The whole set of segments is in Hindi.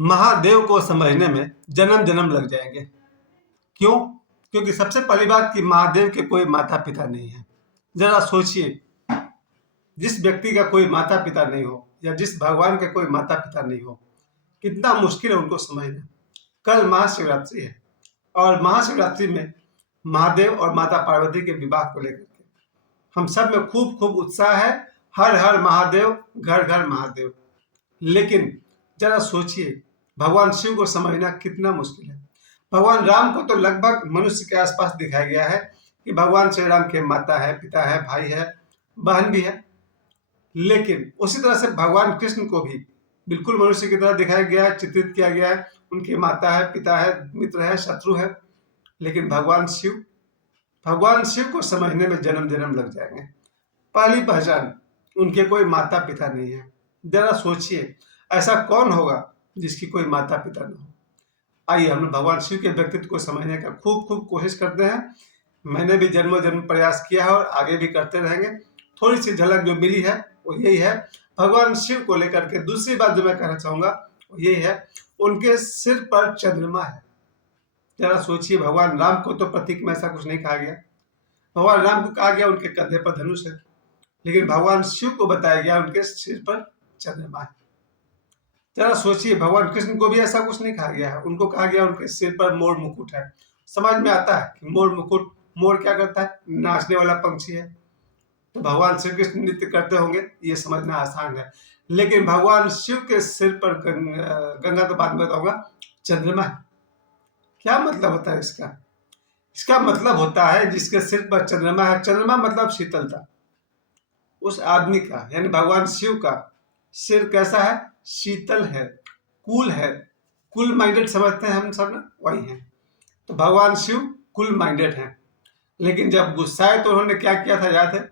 महादेव को समझने में जन्म जन्म लग जाएंगे। क्यों? क्योंकि सबसे पहली बात कि महादेव के कोई माता पिता नहीं है। जरा सोचिए, जिस व्यक्ति का कोई माता पिता नहीं हो या जिस भगवान के कोई माता पिता नहीं हो, कितना मुश्किल है उनको समझना। कल महाशिवरात्रि है और महाशिवरात्रि में महादेव और माता पार्वती के विवाह को लेकर के हम सब में खूब खूब उत्साह है। हर हर महादेव, घर घर महादेव। लेकिन जरा सोचिए, भगवान शिव को समझना कितना मुश्किल है। भगवान राम को तो लगभग मनुष्य के आसपास दिखाया गया है कि भगवान श्री राम के माता है, पिता है, भाई है, बहन भी है। लेकिन उसी तरह से भगवान कृष्ण को भी बिल्कुल मनुष्य की तरह दिखाया गया है, चित्रित किया गया है। उनकी माता है, पिता है, मित्र है, शत्रु है। लेकिन भगवान शिव को समझने में जन्म जन्म लग जाएंगे। पहली पहचान, उनके कोई माता पिता नहीं है। जरा सोचिए, ऐसा कौन होगा जिसकी कोई माता पिता न हो। आइए हम लोग भगवान शिव के व्यक्तित्व को समझने का खूब खूब कोशिश करते हैं। मैंने भी जन्मों जन्म प्रयास किया है और आगे भी करते रहेंगे। थोड़ी सी झलक जो मिली है वो यही है। भगवान शिव को लेकर के दूसरी बात जो मैं कहना चाहूंगा वो यही है, उनके सिर पर चंद्रमा है। जरा सोचिए, भगवान राम को तो प्रतीक में ऐसा कुछ नहीं कहा गया। भगवान राम को कहा गया उनके कंधे पर धनुष है, लेकिन भगवान शिव को बताया गया उनके सिर पर चंद्रमा है। जरा सोचिए, भगवान कृष्ण को भी ऐसा कुछ नहीं कहा गया है। उनको कहा गया उनके सिर पर मोर मुकुट है। समझ में आता है कि मोर मुकुट, मोर क्या करता है? नाचने वाला पंछी है। तो भगवान श्री कृष्ण नृत्य करते होंगे, ये समझना आसान है। लेकिन भगवान शिव के सिर पर गंगा तो बाद में बताऊंगा, चंद्रमा है। क्या मतलब होता है इसका? इसका मतलब होता है जिसके सिर पर चंद्रमा है, चंद्रमा मतलब शीतलता। उस आदमी का यानी भगवान शिव का सिर कैसा है? शीतल है, कूल है। कूल माइंडेड समझते हैं हम सब ना, वही है। तो भगवान शिव कूल माइंडेड हैं। लेकिन जब गुस्साए तो उन्होंने क्या किया था, याद है?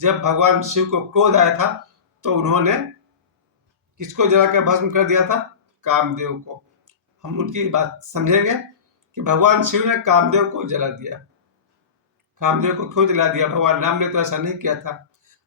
जब भगवान शिव को क्रोध आया था तो उन्होंने किसको जला के भस्म कर दिया था? कामदेव को। हम उनकी बात समझेंगे कि भगवान शिव ने कामदेव को जला दिया। कामदेव को क्यों जला दिया? भगवान राम ने तो ऐसा नहीं किया था,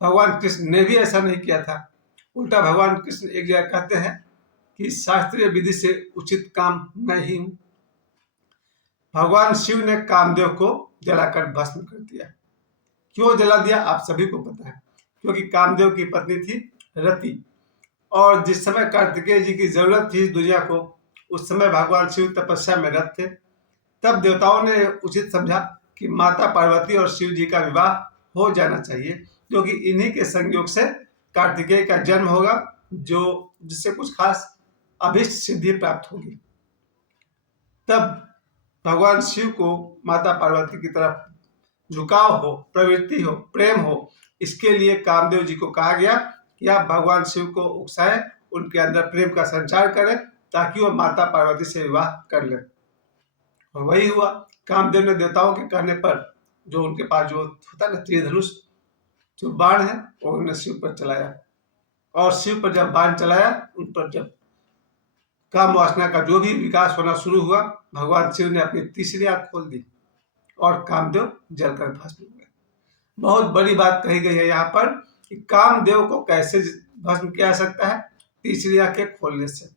भगवान कृष्ण ने भी ऐसा नहीं किया था। उल्टा भगवान कृष्ण एक जगह कहते हैं कि शास्त्रीय विधि से उचित काम मैं ही हूं। भगवान शिव ने कामदेव को जलाकर भस्म कर दिया। क्यों जला दिया आप सभी को पता है, क्योंकि कामदेव की पत्नी थी रति, और जिस समय कार्तिकेय जी की जरूरत थी दुनिया को, उस समय भगवान शिव तपस्या में रत थे। तब देवताओं ने उचित समझा कि माता पार्वती और शिव जी का विवाह हो जाना चाहिए, क्योंकि इन्हीं के संयोग से कार्तिकेय का जन्म होगा, जो जिससे कुछ खास अभिष्ट सिद्धि प्राप्त होगी। तब भगवान शिव को माता पार्वती की तरफ झुकाव हो, प्रवृत्ति हो, प्रेम हो, इसके लिए कामदेव जी को कहा गया कि आप भगवान शिव को उकसाएं, उनके अंदर प्रेम का संचार करें, ताकि वो माता पार्वती से विवाह कर ले। और वही हुआ। कामदेव ने देवताओं के कहने पर जो उनके पास जो होता है ना त्रिधनुष, जो बाण है, वो उन्होंने शिव पर चलाया। और शिव पर जब बाण चलाया, उन पर जब काम वासना का जो भी विकास होना शुरू हुआ, भगवान शिव ने अपनी तीसरी आंख खोल दी और कामदेव जलकर भस्म हो गए। बहुत बड़ी बात कही गई है यहाँ पर कि कामदेव को कैसे भस्म किया जा सकता है? तीसरी आंखें खोलने से।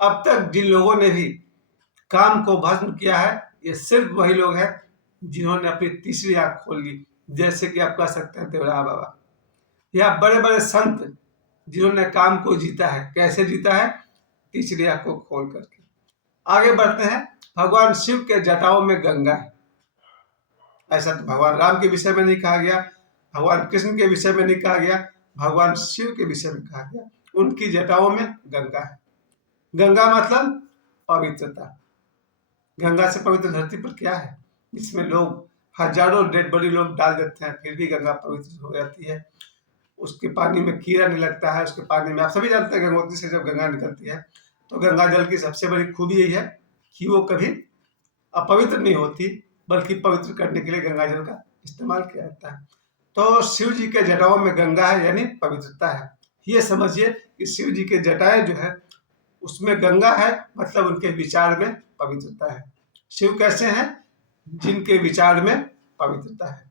अब तक जिन लोगों ने भी काम को भस्म किया है, ये सिर्फ वही लोग हैं जिन्होंने अपनी तीसरी आंख खोल ली। जैसे कि आप कह सकते हैं देवरा बाबा या बड़े बड़े संत जिन्होंने काम को जीता है। कैसे जीता है? तीसरी आंख को खोल करके। आगे बढ़ते हैं। भगवान शिव के जटाओं में गंगा है। ऐसा तो भगवान राम के विषय में नहीं कहा गया, भगवान कृष्ण के विषय में नहीं कहा गया, भगवान शिव के विषय में कहा गया। उनकी जटाओं में गंगा है। गंगा मतलब पवित्रता। गंगा से पवित्र धरती पर क्या है? इसमें लोग हजारों डेड बॉडी लोग डाल देते हैं, फिर भी गंगा पवित्र हो जाती है। उसके पानी में कीड़ा नहीं लगता है। उसके पानी में आप सभी जानते हैं गंगोत्री से जब गंगा निकलती है, तो गंगा जल की सबसे बड़ी खूबी यही है कि वो कभी अपवित्र नहीं होती, बल्कि पवित्र करने के लिए गंगा जल का इस्तेमाल किया जाता है। तो शिव जी के जटाओं में गंगा है, यानी पवित्रता है। ये समझिए कि शिव जी के जटाएं जो है उसमें गंगा है, मतलब उनके विचार में पवित्रता है। शिव कैसे हैं? जिनके विचार में पवित्रता है।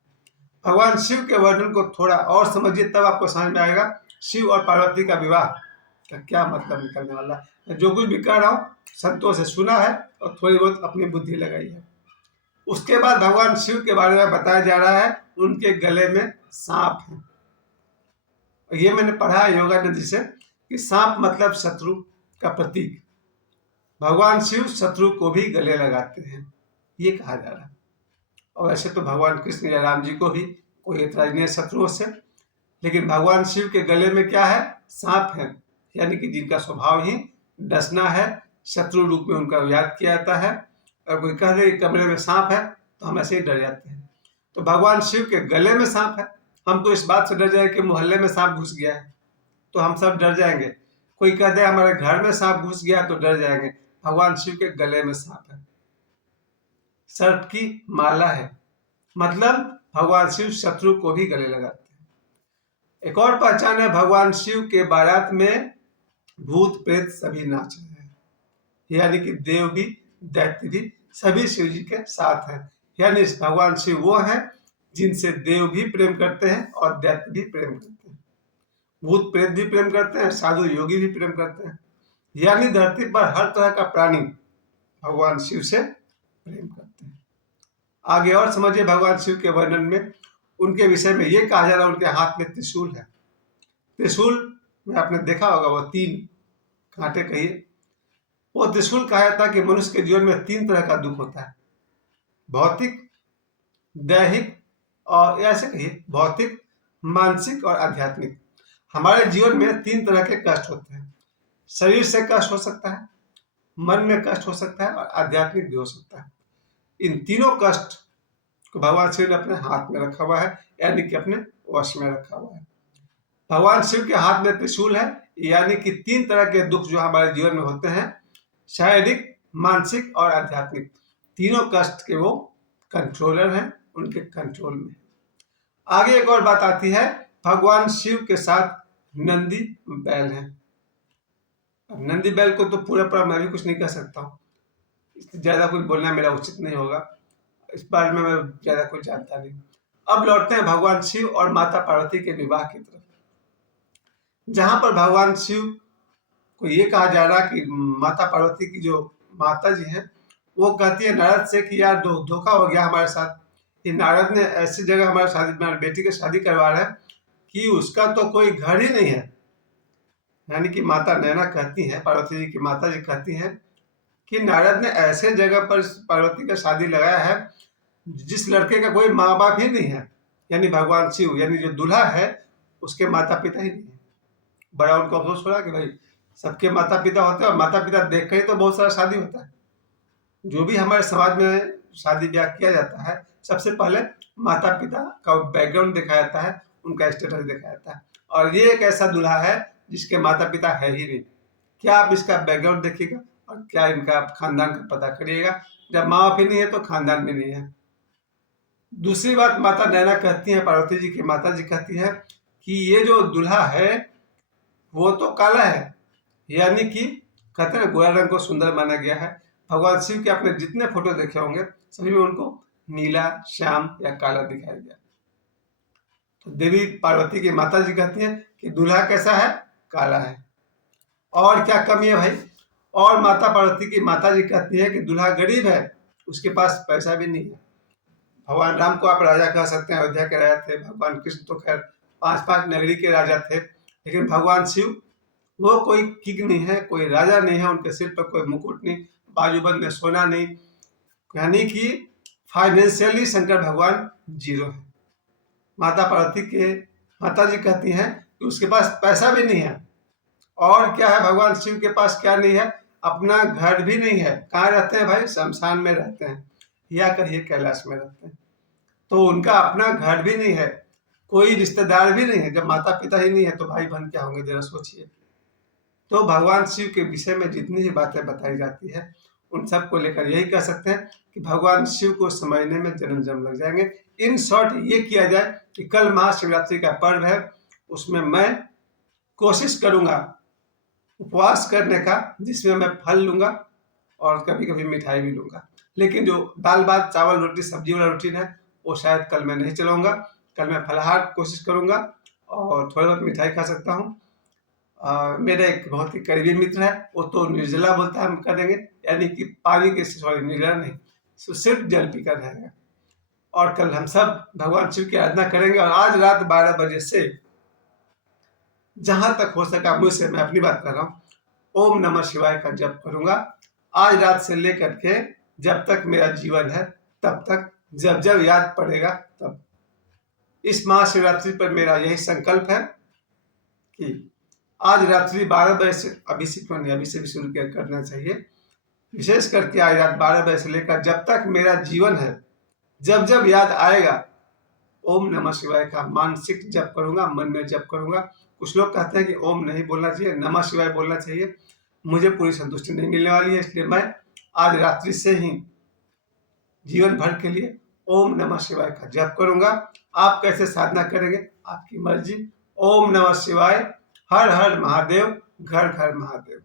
भगवान शिव के वर्णन को थोड़ा और समझिए, तब आपको समझ में आएगा। शिव और पार्वती का विवाह तो क्या मतलब निकलने वाला है? जो कुछ भी कह रहा हूँ संतों से सुना है और थोड़ी बहुत अपनी बुद्धि लगाई है। उसके बाद भगवान शिव के बारे में बताया जा रहा है, उनके गले में सांप है। और ये मैंने पढ़ा है योगानंद जी से कि सांप मतलब शत्रु का प्रतीक। भगवान शिव शत्रु को भी गले लगाते हैं, ये कहा जा रहा है। और ऐसे तो भगवान कृष्ण या राम जी को भी कोई एतराज नहीं है शत्रुओं से, लेकिन भगवान शिव के गले में क्या है? सांप है, यानी कि जिनका स्वभाव ही डसना है, शत्रु रूप में उनका याद किया जाता है। और कोई कह दे कि कमरे में सांप है तो हम ऐसे ही डर जाते हैं। तो भगवान शिव के गले में सांप है, हम तो इस बात से डर जाए कि मोहल्ले में सांप घुस गया है तो हम सब डर जाएंगे। कोई कह दे हमारे घर में सांप घुस गया तो डर जाएंगे। भगवान शिव के गले में सांप है, सर्प की माला है, मतलब भगवान शिव शत्रु को भी गले लगाते हैं। एक और पहचान है, भगवान शिव के बारात में भूत प्रेत सभी नाच रहे हैं, यानी कि देव भी दैत्य भी सभी शिव जी के साथ हैं। यानी भगवान शिव वो हैं जिनसे देव भी प्रेम करते हैं और दैत्य भी प्रेम करते हैं, भूत प्रेत भी प्रेम करते हैं, साधु योगी भी प्रेम करते हैं। यानी धरती पर हर तरह का प्राणी भगवान शिव से प्रेम करते हैं। आगे और समझिए भगवान शिव के वर्णन में उनके विषय में ये कहा जा रहा है, उनके हाथ में त्रिशूल है। त्रिशूल में आपने देखा होगा वो 3 कांटे कहिए, वो त्रिशूल कहा जाता है कि मनुष्य के जीवन में 3 तरह का दुख होता है, भौतिक, दैहिक और ऐसे कहिए भौतिक, मानसिक और आध्यात्मिक। हमारे जीवन में 3 तरह के कष्ट होते हैं, शरीर से कष्ट हो सकता है, मन में कष्ट हो सकता है और आध्यात्मिक भी हो सकता है। इन तीनों कष्ट को भगवान शिव ने अपने हाथ में रखा हुआ है, यानी कि अपने वश में रखा हुआ है। भगवान शिव के हाथ में त्रिशूल है, यानी कि 3 तरह के दुख जो हमारे जीवन में होते हैं, शारीरिक, मानसिक और आध्यात्मिक, तीनों कष्ट के वो कंट्रोलर हैं, उनके कंट्रोल में। आगे एक और बात आती है, भगवान शिव के साथ नंदी बैल है। नंदी बैल को तो पूरा मैं भी कुछ नहीं कह सकता हूँ, ज्यादा कुछ बोलना मेरा उचित नहीं होगा, इस बारे में मैं ज्यादा कुछ जानता नहीं। अब लौटते हैं भगवान शिव और माता पार्वती के विवाह की तरफ, जहां पर भगवान शिव को ये कहा जा रहा कि माता पार्वती की जो माता जी हैं वो कहती है नारद से कि यार धोखा हो गया हमारे साथ, कि नारद ने ऐसी जगह हमारी शादी, हमारी बेटी की शादी करवा रहा है कि उसका तो कोई घर ही नहीं है। यानी कि माता नैना कहती हैं, पार्वती जी की माता जी कहती हैं कि नारद ने ऐसे जगह पर पार्वती का शादी लगाया है जिस लड़के का कोई माँ बाप ही नहीं है। यानी भगवान शिव, यानी जो दूल्हा है उसके माता पिता ही नहीं है। बड़ा उनको अफसोस हो रहा कि भाई सबके माता पिता होते हैं और माता पिता देख कर ही तो बहुत सारा शादी होता है। जो भी हमारे समाज में शादी ब्याह किया जाता है, सबसे पहले माता पिता का बैकग्राउंड देखा जाता है, उनका स्टेटस देखा जाता है। और ये एक ऐसा दूल्हा है जिसके माता पिता है ही नहीं। क्या आप इसका बैकग्राउंड देखिएगा और क्या इनका खानदान का पता करिएगा। जब माँ बाप ही नहीं है तो खानदान भी नहीं है। दूसरी बात माता नैना कहती है, पार्वती जी की माता जी कहती है कि ये जो दूल्हा है वो तो काला है, यानी कि कहते हैं गोरा रंग को सुंदर माना गया है। भगवान शिव के आपने जितने फोटो देखे होंगे सभी में उनको नीला, श्याम या काला दिखाया गया। तो देवी पार्वती की माता जी कहती हैं कि दूल्हा कैसा है? काला है। और क्या कमी है भाई? और माता पार्वती की माता जी कहती है कि दूल्हा गरीब है, उसके पास पैसा भी नहीं है। भगवान राम को आप राजा कह सकते हैं, अयोध्या के राजा थे। भगवान कृष्ण तो खैर 5 नगरी के राजा थे, लेकिन भगवान शिव वो कोई किंग नहीं है, कोई राजा नहीं है, उनके सिर पर कोई मुकुट नहीं, बाजूबंद में सोना नहीं, यानी कि फाइनेंशियली शंकर भगवान जीरो है। माता पार्वती के माता जी कहती हैं कि उसके पास पैसा भी नहीं है। और क्या है भगवान शिव के पास? क्या नहीं है? अपना घर भी नहीं है। कहाँ रहते हैं भाई? शमशान में रहते हैं, या कहिए कैलाश में रहते हैं। तो उनका अपना घर भी नहीं है, कोई रिश्तेदार भी नहीं है। जब माता पिता ही नहीं है तो भाई बहन क्या होंगे, जरा सोचिए। तो भगवान शिव के विषय में जितनी ही बातें बताई जाती है उन सब को लेकर यही कह सकते हैं कि भगवान शिव को समझने में जन्म जन्म लग जाएंगे। इन शॉर्ट ये किया जाए कि कल महाशिवरात्रि का पर्व है, उसमें मैं कोशिश करूंगा उपवास करने का, जिसमें मैं फल लूंगा और कभी कभी मिठाई भी लूंगा। लेकिन जो दाल भात चावल रोटी सब्जी वाला रूटीन है वो शायद कल मैं नहीं चलाऊंगा। कल मैं फलाहार कोशिश करूंगा और थोड़ा बहुत मिठाई खा सकता हूँ। मेरा एक बहुत ही करीबी मित्र है, वो तो निर्जला बोलता है हम करेंगे, यानी कि पानी के, सॉरी निर्जला नहीं, सिर्फ जल पीकर रहेगा। और कल हम सब भगवान शिव की आराधना करेंगे। और आज रात 12 बजे से जहां तक हो सका मुझसे, मैं अपनी बात कर रहा हूँ, ओम नमः शिवाय का जप करूंगा। आज रात से लेकर के जब तक मेरा जीवन है तब तक, जब जब याद पड़ेगा तब। इस महाशिवरात्रि पर मेरा यही संकल्प है कि आज रात्रि 12 बजे से, अभी से भी शुरू करना चाहिए, विशेष करके आज रात 12 बजे से लेकर जब तक मेरा जीवन है, जब जब याद आएगा ओम नमः शिवाय का मानसिक जप करूंगा, मन में जप करूंगा। कुछ लोग कहते हैं कि ओम नहीं बोलना चाहिए, नमः शिवाय बोलना चाहिए। मुझे पूरी संतुष्टि नहीं मिलने वाली है, इसलिए मैं आज रात्रि से ही जीवन भर के लिए ओम नमः शिवाय का जप करूंगा। आप कैसे साधना करेंगे आपकी मर्जी। ओम नमः शिवाय। हर हर महादेव, घर घर महादेव।